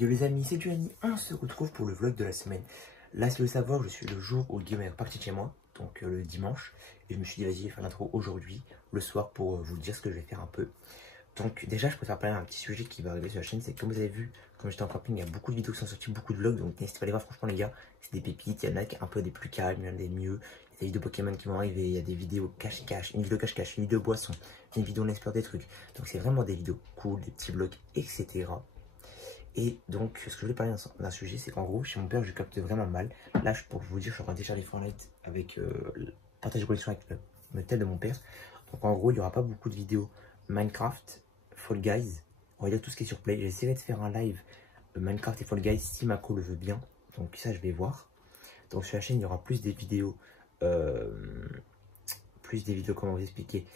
Yo les amis, c'est Giovanni, on se retrouve pour le vlog de la semaine. Là, si vous le savoir, je suis le jour où Guillaume est reparti de chez moi, donc le dimanche. Et je me suis dit, vas-y, je vais faire l'intro aujourd'hui, le soir, pour vous dire ce que je vais faire un peu. Donc déjà, je préfère parler d'un petit sujet qui va arriver sur la chaîne, c'est que comme vous avez vu, comme j'étais en camping, il y a beaucoup de vidéos qui sont sorties, beaucoup de vlogs, donc n'hésitez pas à les voir, franchement les gars, c'est des pépites, il y en a un peu des plus calmes, il y en a des mieux. Il y a des vidéos Pokémon qui vont arriver, il y a des vidéos cache-cache, une vidéo cache-cache, une vidéo boisson, une vidéo on explore des trucs. Donc c'est vraiment des vidéos cool, des petits vlogs, etc. Et donc, ce que je voulais parler d'un sujet, c'est qu'en gros, chez mon père, je capte vraiment mal. Là, pour vous dire, je suis en train de télécharger Fortnite avec le partage de collection avec le tel de mon père. Donc, en gros, il n'y aura pas beaucoup de vidéos Minecraft, Fall Guys, on va dire tout ce qui est sur Play. J'essaierai de faire un live Minecraft et Fall Guys si Mako le veut bien. Donc, ça, je vais voir. Donc, sur la chaîne, il y aura plus des vidéos, comment vous expliquer,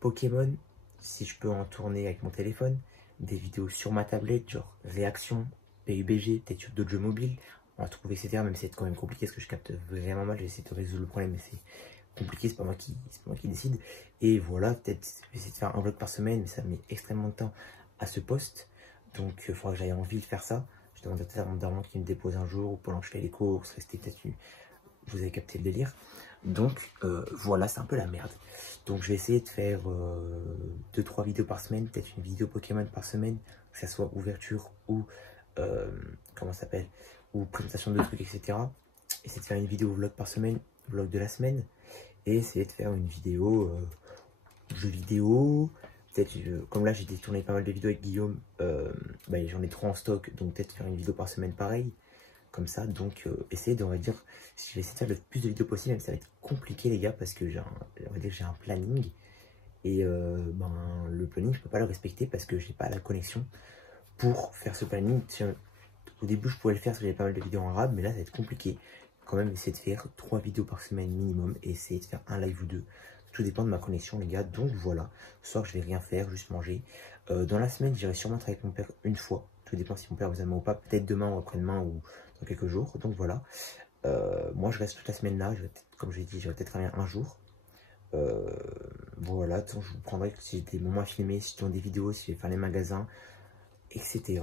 Pokémon, si je peux en tourner avec mon téléphone. Des vidéos sur ma tablette, genre réaction, PUBG, peut-être sur d'autres jeux mobiles, on va trouver, etc. Même si c'est quand même compliqué parce que je capte vraiment mal, j'essaie de résoudre le problème, mais c'est compliqué, c'est pas moi qui décide. Et voilà, peut-être essayer de faire un vlog par semaine, mais ça met extrêmement de temps à ce poste. Donc il faudra que j'aille envie de faire ça. Je demande peut-être à mon daron qui me dépose un jour, ou pendant que je fais les courses, rester peut-être. Vous avez capté le délire. Donc voilà, c'est un peu la merde. Donc je vais essayer de faire 2-3 vidéos par semaine, peut-être une vidéo Pokémon par semaine, que ça soit ouverture ou comment ça s'appelle, ou présentation de trucs, etc. Essayer de faire une vidéo vlog par semaine, vlog de la semaine, et essayer de faire une vidéo jeux vidéo. Peut-être comme là j'ai tourné pas mal de vidéos avec Guillaume, j'en ai 3 en stock, donc peut-être faire une vidéo par semaine pareil. Comme ça, donc essayer de, on va dire, si je vais essayer de faire le plus de vidéos possible, même si ça va être compliqué les gars, parce que j'ai un planning, et le planning je peux pas le respecter parce que j'ai pas la connexion pour faire ce planning. Au début je pouvais le faire parce que j'avais pas mal de vidéos en arabe, mais là ça va être compliqué. Quand même essayer de faire 3 vidéos par semaine minimum, et essayer de faire un live ou deux. Tout dépend de ma connexion les gars, donc voilà. Ce soir je vais rien faire, juste manger. Dans la semaine j'irai sûrement travailler avec mon père une fois. Tout dépend si mon père vous aime ou pas, peut-être demain ou après-demain ou dans quelques jours. Donc voilà, moi je reste toute la semaine là, comme je l'ai dit, j'irai peut-être travailler un jour. Voilà, donc, je vous prendrai si j'ai des moments à filmer, si je tourne des vidéos, si je vais faire les magasins, etc.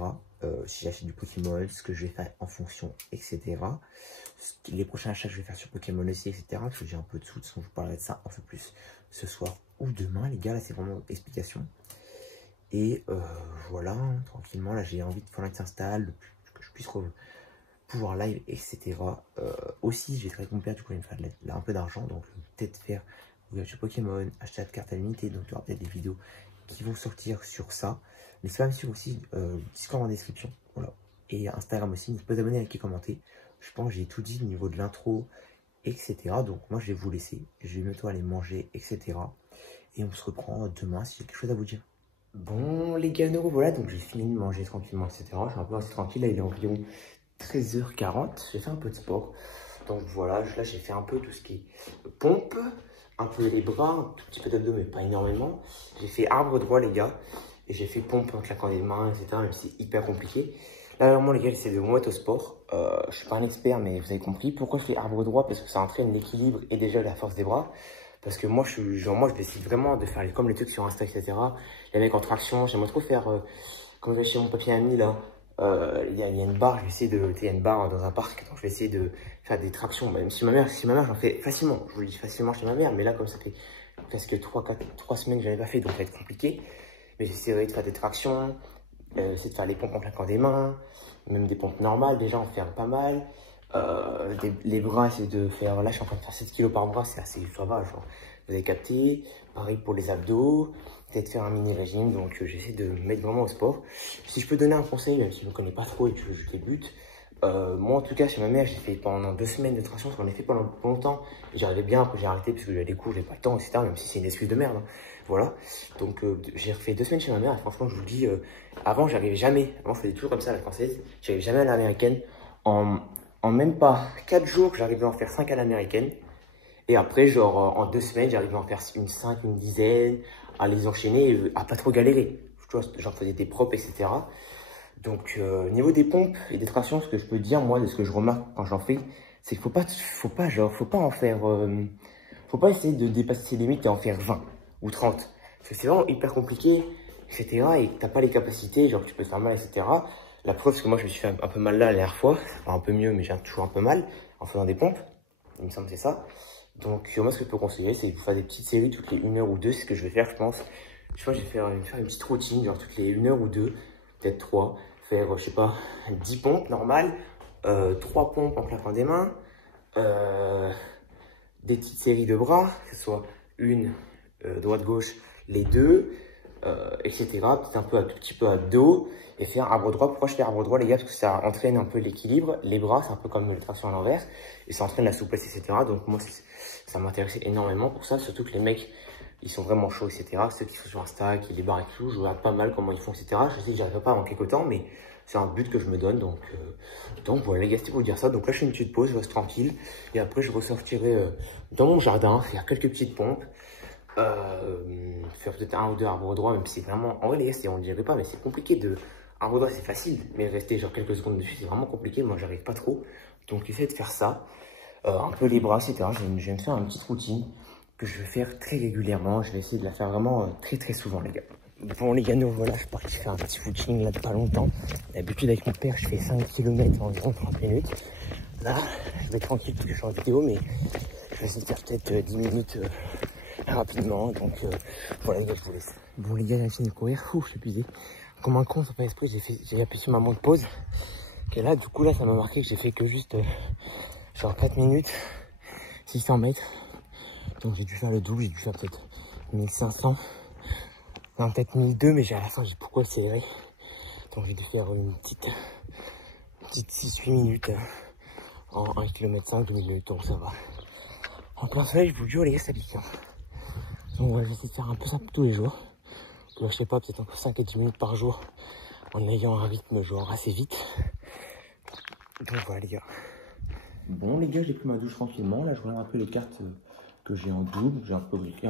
Si j'achète du Pokémon, ce que je vais faire en fonction, etc. Les prochains achats que je vais faire sur Pokémon aussi, etc. Parce que j'ai un peu de sous, donc je vous parlerai de ça un peu plus ce soir ou demain les gars, là c'est vraiment explication. Et voilà, tranquillement, là j'ai envie de Fortnite s'installe, que je puisse pouvoir live, etc. Aussi, je vais travailler avec mon père, du coup, il va me faire là, un peu d'argent, donc peut-être faire ouverture Pokémon, achat de cartes à l'unité, donc il y aura peut-être des vidéos qui vont sortir sur ça. N'hésitez pas à me suivre aussi, Discord en description, voilà. Et Instagram aussi, n'hésitez pas à vous abonner, liker, commenter. Je pense que j'ai tout dit au niveau de l'intro, etc. Donc moi, je vais vous laisser, je vais bientôt aller manger, etc. Et on se reprend demain si j'ai quelque chose à vous dire. Bon les gars, voilà, donc j'ai fini de manger tranquillement, etc. Je suis un peu resté tranquille, là il est environ 13h40, j'ai fait un peu de sport. Donc voilà, là j'ai fait un peu tout ce qui est pompe, un peu les bras, un tout petit peu d'abdos mais pas énormément. J'ai fait arbre droit les gars, et j'ai fait pompe en claquant des mains, etc. Même si c'est hyper compliqué. Là vraiment les gars, j'essaie de me mettre au sport. Je suis pas un expert mais vous avez compris. Pourquoi je fais arbre droit? Parce que ça entraîne l'équilibre et déjà la force des bras. Parce que moi, je décide vraiment de faire comme les trucs sur Insta, etc. Les mecs en traction, j'aimerais trop faire, comme je vais chez mon papier ami là, il y a une barre, je vais essayer de, il y a une barre dans un parc, donc je vais essayer de faire des tractions. Même si ma mère j'en fais facilement, je vous le dis facilement chez ma mère, mais là, comme ça fait presque 3 semaines que je n'avais pas fait, donc ça va être compliqué. Mais j'essaierai de faire des tractions, essayer de faire les pompes en claquant des mains, même des pompes normales, déjà en faire pas mal. Les bras, c'est de faire, là je suis en train de faire 7 kg par bras, c'est assez, ça va, genre, vous avez capté. Pareil pour les abdos, peut-être faire un mini régime, donc j'essaie de me mettre vraiment au sport. Si je peux donner un conseil, même si je ne me connais pas trop et que je débute, moi en tout cas chez ma mère, j'ai fait pendant 2 semaines de traction, parce qu'on a fait pendant longtemps, j'arrivais bien, après j'ai arrêté parce que j'avais des cours, j'ai pas le temps, etc. Même si c'est une excuse de merde, hein. Voilà, donc j'ai refait 2 semaines chez ma mère, et franchement je vous le dis, avant j'arrivais jamais, avant je faisais toujours comme ça à la française, j'arrivais jamais à l'américaine. En même pas 4 jours, j'arrivais à en faire 5 à l'américaine. Et après, genre, en 2 semaines, j'arrivais à en faire une 5, une dizaine, à les enchaîner, à pas trop galérer. Tu vois, j'en faisais des propres, etc. Donc, niveau des pompes et des tractions, ce que je peux dire, moi, de ce que je remarque quand j'en fais, c'est qu'il faut pas en faire, faut pas essayer de dépasser ses limites et en faire 20 ou 30. Parce que c'est vraiment hyper compliqué, etc. Et que t'as pas les capacités, genre, tu peux te faire mal, etc. La preuve, parce que moi, je me suis fait un peu mal là la dernière fois. Enfin, un peu mieux, mais j'ai toujours un peu mal en faisant des pompes. Il me semble que c'est ça. Donc, moi, ce que je peux conseiller, c'est de faire des petites séries toutes les 1 heure ou 2. C'est ce que je vais faire, je pense. Je pense que je vais faire une petite routine, genre toutes les 1 heure ou 2, peut-être 3. Faire, je sais pas, 10 pompes normales, 3 pompes en claquant des mains, des petites séries de bras, que ce soit une, droite-gauche, les deux, etc. Peut-être un tout petit peu à dos et faire arbre droit. Pourquoi je fais arbre droit, les gars? Parce que ça entraîne un peu l'équilibre. Les bras, c'est un peu comme le traction à l'envers et ça entraîne la souplesse, etc. Donc moi, ça m'intéressait énormément pour ça, surtout que les mecs, ils sont vraiment chauds, etc. Ceux qui sont sur Insta, qui les barrent et tout, je regarde pas mal comment ils font, etc. Je sais que j'y arriverai pas avant quelques temps, mais c'est un but que je me donne. Donc voilà, les gars, c'était pour vous dire ça. Donc là, je fais une petite pause, je reste tranquille. Et après, je ressortirai dans mon jardin, faire quelques petites pompes. Faire peut-être 1 ou 2 arbres droits, même si c'est vraiment... En vrai, les gars, on ne dirait pas, mais c'est compliqué de... Arbre droit, c'est facile, mais rester genre quelques secondes dessus, c'est vraiment compliqué. Moi, j'arrive pas trop. Donc, essayez de faire ça. Un peu les bras, etc. Je vais me faire une petite routine que je vais faire très régulièrement. Je vais essayer de la faire vraiment très très souvent, les gars. Bon, les gars, nous voilà, je suis parti faire un petit footing là de pas longtemps. D'habitude, avec mon père, je fais 5 km en environ 30 minutes. Là, je vais être tranquille parce que je suis en vidéo, mais je vais essayer de faire peut-être 10 minutes rapidement. Donc voilà, les gars, je vous laisse. Bon, les gars, j'ai fini de courir. Ouh, je suis épuisé. Comme un con, sans pas esprit, j'ai appuyé sur ma montre pause. Et là, du coup, là, ça m'a marqué que j'ai fait que juste genre 4 minutes, 600 mètres. Donc j'ai dû faire le double, j'ai dû faire peut-être 1500. Non, peut-être 1002, mais à la fin, j'ai pourquoi accélérer. Donc j'ai dû faire une petite 6-8 minutes en 1 km 5, 2 minutes, donc ça va. En plein soleil, je vous jure, les gars, ça pique. Donc voilà, j'essaie de faire un peu ça tous les jours. Donc, je sais pas, peut-être entre 5 et 10 minutes par jour en ayant un rythme genre assez vite. Donc voilà, les gars. Bon, les gars, j'ai pris ma douche tranquillement. Là, je regarde un peu les cartes que j'ai en double. J'ai un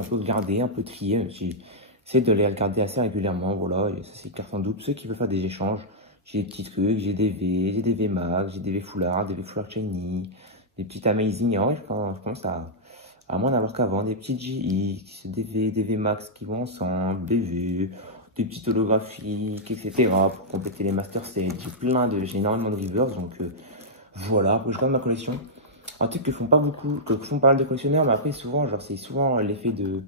peu regardé, un peu trié. J'essaie de les regarder assez régulièrement. Voilà, et ça, c'est les cartes en double. Ceux qui veulent faire des échanges, j'ai des petits trucs. J'ai des V Max, j'ai des V Fullard, des V Fullard Shiny, des petites Amazing. Et en vrai, je commence à moins d'avoir qu'avant. Des petites GX, des V Max qui vont ensemble, des petites holographiques, etc. pour compléter les Master Sets. J'ai énormément de rivers. Donc voilà, après je garde ma collection. Un truc que font pas beaucoup, que font pas mal de collectionneurs, mais après souvent, genre c'est souvent l'effet de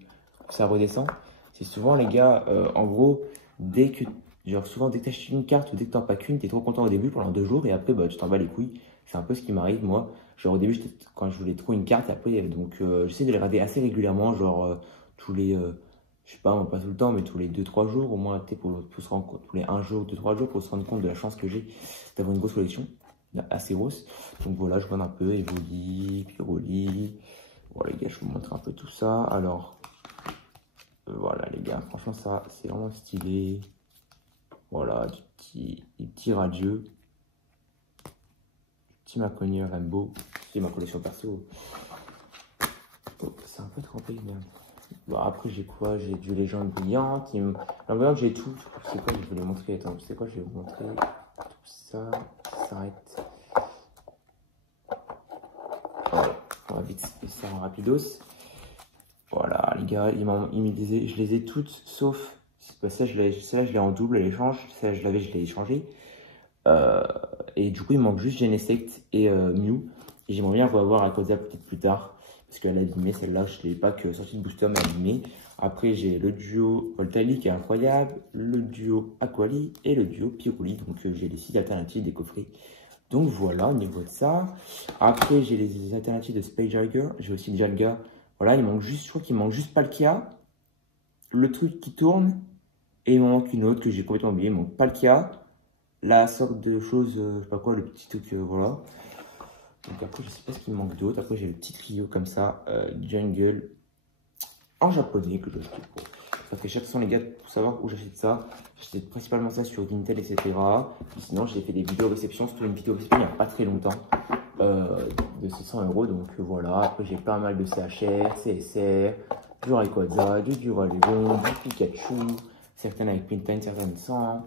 ça redescend. C'est souvent les gars, en gros, souvent dès que t'achètes une carte ou dès que t'en packs une, t'es trop content au début pendant 2 jours et après bah tu t'en bats les couilles. C'est un peu ce qui m'arrive moi. Genre au début quand je voulais trop une carte, et après donc j'essaie de les regarder assez régulièrement, genre tous les je sais pas, pas tout le temps, mais tous les 2-3 jours au moins, pour se rendre compte, tous les 1 jour, 2-3 jours pour se rendre compte de la chance que j'ai d'avoir une grosse collection. Assez grosse. Donc voilà, je regarde un peu Evoli, Pyroli. Voilà les gars, je vous montre un peu tout ça. Alors, voilà les gars, franchement ça, c'est vraiment stylé. Voilà, des petits radieux. Petit Maconier Rainbow. C'est ma collection perso. Oh, c'est un peu trempé, merde. Bon, après j'ai quoi? J'ai du Légende brillante. La brillante, j'ai tout. C'est quoi? Je vais vous les montrer. Attends, c'est quoi? Je vais vous montrer tout ça. Ça s'arrête. On va vite faire en rapidos. Voilà, les gars, je les ai toutes, sauf celle-là, je l'ai en double à l'échange. Celle-là, je l'ai échangée. Et du coup, il manque juste Genesect et Mew. Et j'aimerais bien avoir à Rayquaza peut-être plus tard. Parce qu'elle est abîmée, celle-là, je ne l'ai pas que sortie de booster, mais abîmée. Après, j'ai le duo Voltali qui est incroyable, le duo Aquali et le duo Pyroli. Donc, j'ai les 6 alternatives des coffrets. Donc voilà, au niveau de ça. Après, j'ai les alternatives de Space Jagger. J'ai aussi Jalga. Voilà, il manque juste, je crois qu'il manque juste Palkia. Le truc qui tourne. Et il me manque une autre que j'ai complètement oublié. Il manque Palkia. La sorte de chose, je sais pas quoi, le petit truc, voilà. Donc après, je sais pas ce qu'il me manque d'autre. Après, j'ai le petit trio comme ça. Jungle en japonais que je achète pour. Ça fait cher, les gars, pour savoir où j'achète ça. J'achète principalement ça sur Vinted, etc. Et sinon, j'ai fait des vidéos réception, surtout une vidéo réception il n'y a pas très longtemps, de 600 €. Donc voilà, après j'ai pas mal de CHR, CSR, du Rayquaza, du Duraludon, du Pikachu, certaines avec Pintane, certaines sans.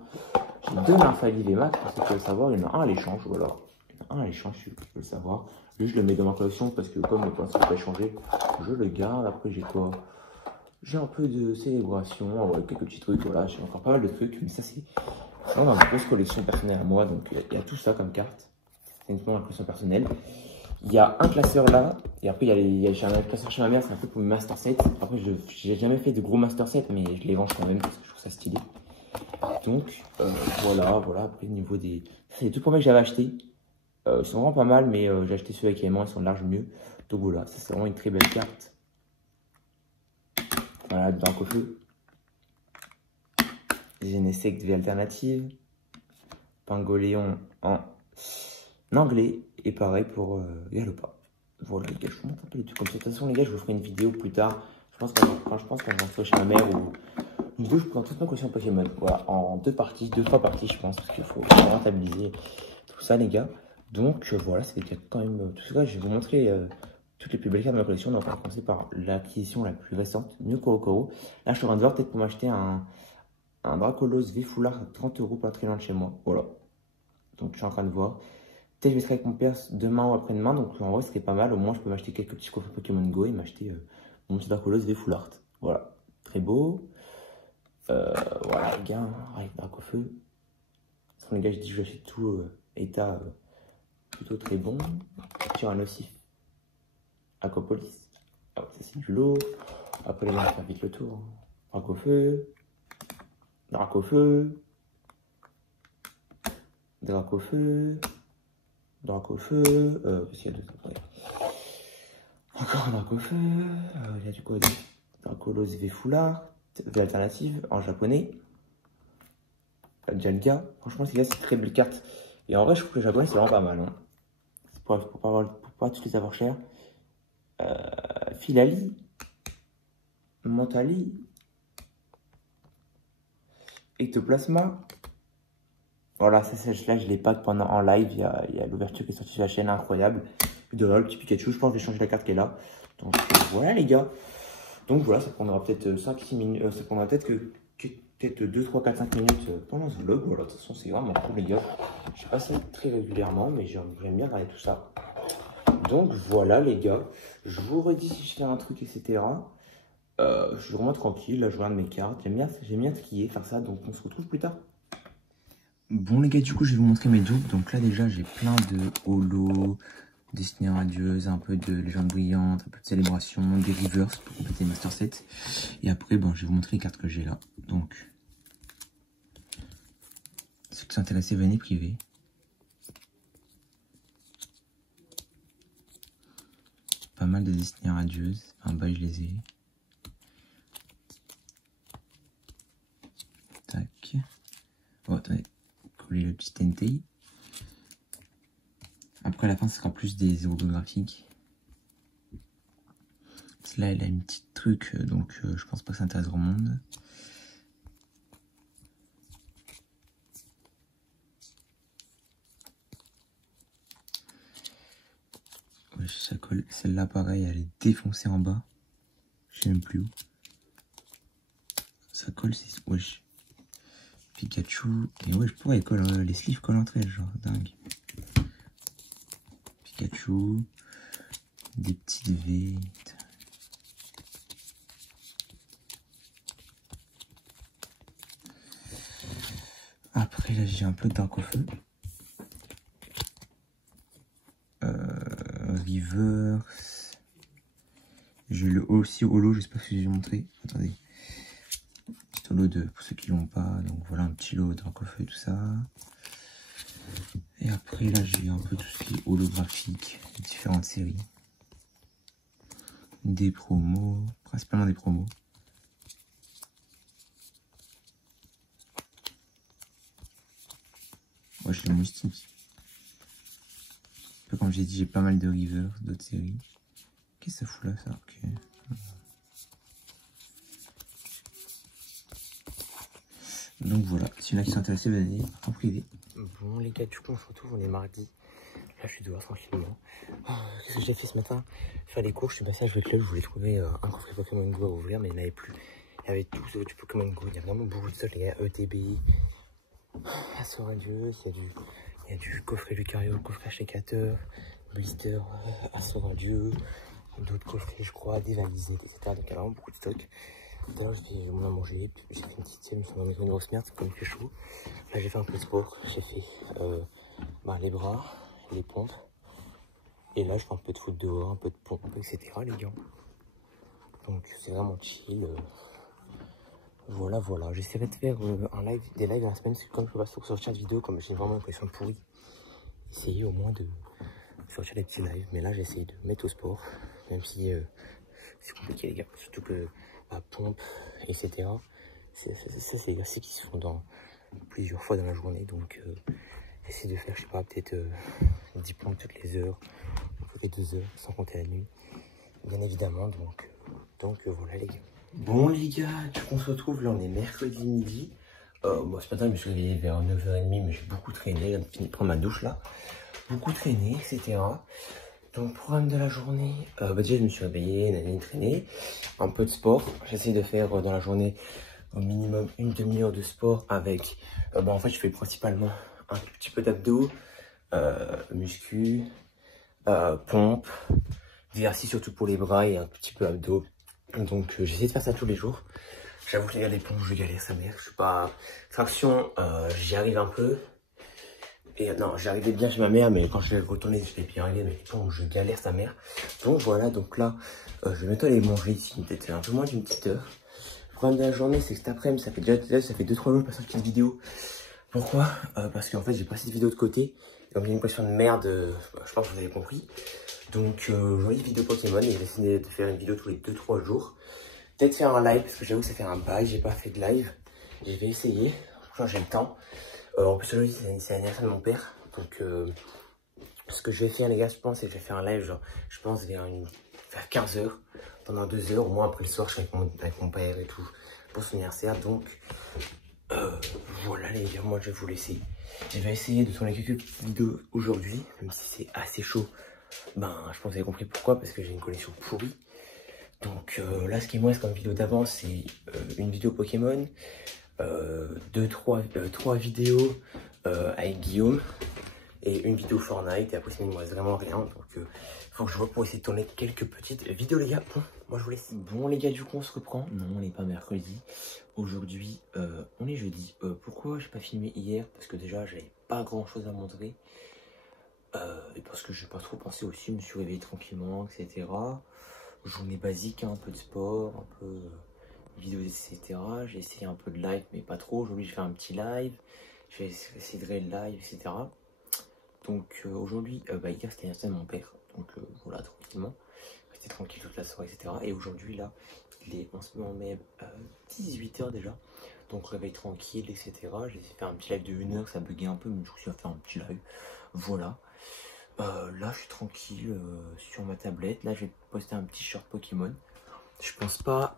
J'ai 2 Nymphalie VMAX, pour ceux qui veulent savoir, il y en a un à l'échange, voilà. Il y en a un à l'échange, si vous voulez le savoir. Lui, je le mets dans ma collection parce que comme le principe peut changer, je le garde. Après, j'ai quoi? J'ai un peu de célébration, ouais, quelques petits trucs, voilà, j'ai encore pas mal de trucs, mais ça c'est vraiment ma grosse collection personnelle à moi, donc il y a tout ça comme carte. C'est uniquement ma collection personnelle. Il y a un classeur là, et après j'ai un classeur chez ma mère, c'est un peu pour mes master sets. Après, j'ai jamais fait de gros master sets, mais je les range quand même parce que je trouve ça stylé. Donc voilà, après niveau des... C'est les tout premiers que j'avais acheté. Ils sont vraiment pas mal, mais j'ai acheté ceux avec aimants, ils sont large mieux. Donc voilà, ça c'est vraiment une très belle carte. Voilà, Dark au feu. Genesect V alternative. Pingoléon en anglais. Et pareil pour Galopa. Voilà les gars, je vous montre un peu les trucs comme ça. De toute façon les gars, je vous ferai une vidéo plus tard. Je pense quand je rentrerai chez ma mère ou une vidéo, je prends toute ma collection Pokémon. Voilà, en 2-3 parties je pense. Parce qu'il faut rentabiliser tout ça les gars. Donc voilà, c'était quand même tout ça. Je vais vous montrer toutes les plus belles cartes de ma collection. Donc on va commencer par l'acquisition la plus récente, New Korokoro. Là je suis en train de voir peut-être pour m'acheter un Dracolos V Foulard à 30 € pas très loin de chez moi. Voilà. Donc je suis en train de voir. Peut-être je vais être avec mon père demain ou après-demain. Donc en vrai ce serait pas mal. Au moins je peux m'acheter quelques petits coffres Pokémon Go et m'acheter mon petit Dracolos V Foulard. Voilà. Très beau. Voilà les gars, avec Dracofeu. Les gars, je dis que j'achète tout état plutôt très bon. Sur un nocif. Aquapolis. Ah ouais, c'est du lot. Après les gars, on va faire vite le tour. Dracofeu. Dracofeu. Dracofeu. Dracofeu. Qu'est-ce qu'il y a d'autre après? Encore un Dracofeu. Il y a du quoi d'autre? Dracolos V Foulard. V alternative en japonais. Jalga. Franchement, c'est très belle carte. Et en vrai, je trouve que le japonais, c'est vraiment pas mal. Hein. Pour pas toutes les avoir chères. Filali. Mentali. Ectoplasma. Voilà, ça, là, je l'ai pas pendant en live. Il y a l'ouverture qui est sortie sur la chaîne, incroyable. Puis de là, le petit Pikachu, je pense que je vais changer la carte qui est là. Donc voilà, les gars. Donc voilà, ça prendra peut-être 5-6 minutes. Ça prendra peut-être peut-être 2, 3, 4, 5 minutes pendant ce vlog. Voilà, de toute façon, c'est vraiment cool, les gars. Je fais pas ça très régulièrement, mais j'aime bien regarder tout ça. Donc voilà, les gars. Je vous redis si je fais un truc, etc. Je suis vraiment tranquille, là je regarde mes cartes, j'aime bien trier, faire ça, donc on se retrouve plus tard. Bon les gars, du coup je vais vous montrer mes dupes, donc là déjà j'ai plein de holo, Destinée radieuse, un peu de légende brillante, un peu de célébration, des reverse pour compléter les master sets. Et après, bon, je vais vous montrer les cartes que j'ai là. Donc, ceux qui sont intéressés, venez privé. Pas mal de destinées radieuses. En bas, je les ai. Tac. Oh, attendez. Coller le petit Entei. Après, à la fin, ce sera plus des holographiques. Là, elle a une petite truc, donc je pense pas que ça intéresse grand monde. Ouais, ça colle. Celle-là, pareil, elle est défoncée en bas. Je sais même plus où. Ça colle, c'est... Wesh. Pikachu. Et ouais, je pourrais coller. Les sleeves collent entre elles, genre, dingue. Pikachu. Des petites V. Après, là, j'ai un peu de Dark au feu. Reverse. J'ai le aussi holo, je sais pas si j'ai montré. Attendez. Petit holo pour ceux qui l'ont pas. Donc voilà, un petit lot Dark au feu, tout ça. Et après, là, j'ai un peu tout ce qui est holographique. Différentes séries. Des promos. Principalement des promos. Moi, je suis moustique. Comme j'ai dit, j'ai pas mal de rivers, d'autres séries. Qu'est-ce que ça fout là, ça? Ok. Donc voilà, si y en a qui sont intéressés, venez en privé. Bon les gars, du coup on se retrouve, on est mardi. Là je suis dehors tranquillement. Qu'est-ce que j'ai fait ce matin? Faire les cours, je suis passé à jouer club, je voulais trouver un coffret Pokémon Go à ouvrir, mais il n'y en avait plus. Il y avait tout sauf du Pokémon Go, il y a vraiment beaucoup de stock les gars, ETB, Assoradieux, il y a du coffret Lucario, coffret Achècateur, Blister, Assoradieux, d'autres coffrets je crois, dévalisés, etc. Donc il y a vraiment beaucoup de stock. Tout à l'heure, on a mangé, j'ai fait une petite sieste, je me suis endormi comme une grosse merde, comme il fait chaud. Là, j'ai fait un peu de sport, j'ai fait les bras, les pompes. Et là, je fais un peu de foot dehors, un peu de pompe, etc. les gars. Donc, c'est vraiment chill. Voilà, voilà. J'essaierai de faire des lives à la semaine, parce que comme je peux pas sortir de vidéo, comme j'ai vraiment l'impression pourrie, essayer au moins de sortir des petits lives. Mais là, j'essaye de mettre au sport, même si c'est compliqué, les gars. Surtout que la pompe, etc. Ça, c'est des exercices qui se font plusieurs fois dans la journée. Donc, j'essaie de faire, je sais pas, peut-être 10 pompes toutes les heures, toutes les 2 heures, sans compter la nuit. Bien évidemment, donc voilà, les gars. Bon, les gars, du coup, on se retrouve. Là, on est mercredi midi. Moi, ce matin, je me suis réveillé vers 9h30, mais j'ai beaucoup traîné. J'ai fini de prendre ma douche là. Beaucoup traîné, etc. Donc, programme de la journée. Déjà, je me suis réveillé, nanani, traîné. Un peu de sport. J'essaie de faire dans la journée au minimum une demi-heure de sport avec. En fait, je fais principalement un petit peu d'abdos, muscu, pompe, exercice surtout pour les bras et un petit peu abdos. Donc, j'essaie de faire ça tous les jours. J'avoue que les gars, les pompes, je galère sa mère. Je suis pas. Traction, j'y arrive un peu. Et non, j'y arrivais bien chez ma mère, mais quand je l'ai retourné, je l'ai bien arrivé. Mais les pompes, je galère sa mère. Donc voilà, donc là, je vais bientôt aller manger ici, peut-être un peu moins d'une petite heure. Le problème de la journée, c'est que cet après-midi, ça fait 2-3 jours que je passe une petite vidéo. Pourquoi parce qu'en fait, j'ai passé cette vidéo de côté. Comme il y a une question de merde, je pense que vous avez compris. Donc, jolie vidéo Pokémon. Et j'ai décidé de faire une vidéo tous les 2-3 jours. Peut-être faire un live, parce que j'avoue que ça fait un bail, j'ai pas fait de live. Je vais essayer, franchement j'ai le temps. En plus aujourd'hui c'est l'anniversaire de mon père. Donc ce que je vais faire les gars, je pense, c'est que je vais faire un live, genre, je pense vers 15h, pendant 2 heures, au moins après le soir je serai avec mon père et tout, pour son anniversaire. Donc voilà les gars, moi je vais vous laisser. Je vais essayer de tourner quelques petites vidéos aujourd'hui, même si c'est assez chaud. Je pense que vous avez compris pourquoi, parce que j'ai une connexion pourrie. Donc là, ce qui me reste comme vidéo d'avance, c'est une vidéo Pokémon, 3 vidéos avec Guillaume et une vidéo Fortnite. Et après, sinon, il me reste vraiment rien. Donc, il faut que je vois pour essayer de tourner quelques petites vidéos, les gars. Bon, moi, je vous laisse. Bon, les gars, du coup, on se reprend. Non, on n'est pas mercredi. Aujourd'hui, on est jeudi. Pourquoi j'ai pas filmé hier? Parce que déjà, j'avais pas grand chose à montrer. Et parce que j'ai pas trop pensé aussi. Je me suis réveillé tranquillement, etc. Journée basique, hein, un peu de sport, un peu vidéos, etc. J'ai essayé un peu de live, mais pas trop. Aujourd'hui, je fais un petit live. Je vais essayer de le live, etc. Donc aujourd'hui, hier c'était l'anniversaire de mon père. Donc voilà, tranquillement. Rester tranquille toute la soirée, etc. Et aujourd'hui, là, on se met en mai 18h déjà. Donc réveil tranquille, etc. J'ai essayé de faire un petit live de 1 heure, ça buguait un peu, mais je suis à faire un petit live. Voilà. Là, je suis tranquille sur ma tablette. Là, je vais poster un petit short Pokémon. Je pense pas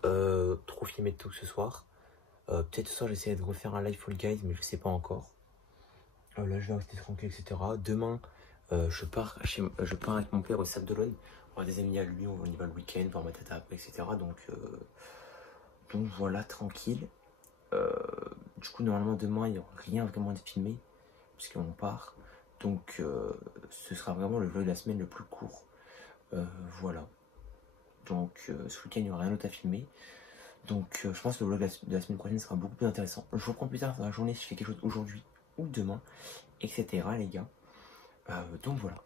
trop filmer tout ce soir. Peut-être ce soir, j'essaierai de refaire un live Fall Guys, mais je sais pas encore. Là, je vais rester tranquille, etc. Demain, je pars avec mon père au Sable d'Olonne. On a des amis à lui, on y va le week-end, voir ma tata après, etc. Donc voilà, tranquille. Du coup, normalement, demain, il n'y aura rien vraiment de filmé, puisqu'on part. Donc ce sera vraiment le vlog de la semaine le plus court. Voilà. Donc ce week-end il n'y aura rien d'autre à filmer. Donc je pense que le vlog de la semaine prochaine sera beaucoup plus intéressant. Je vous reprends plus tard dans la journée si je fais quelque chose aujourd'hui ou demain, etc. les gars. Donc voilà.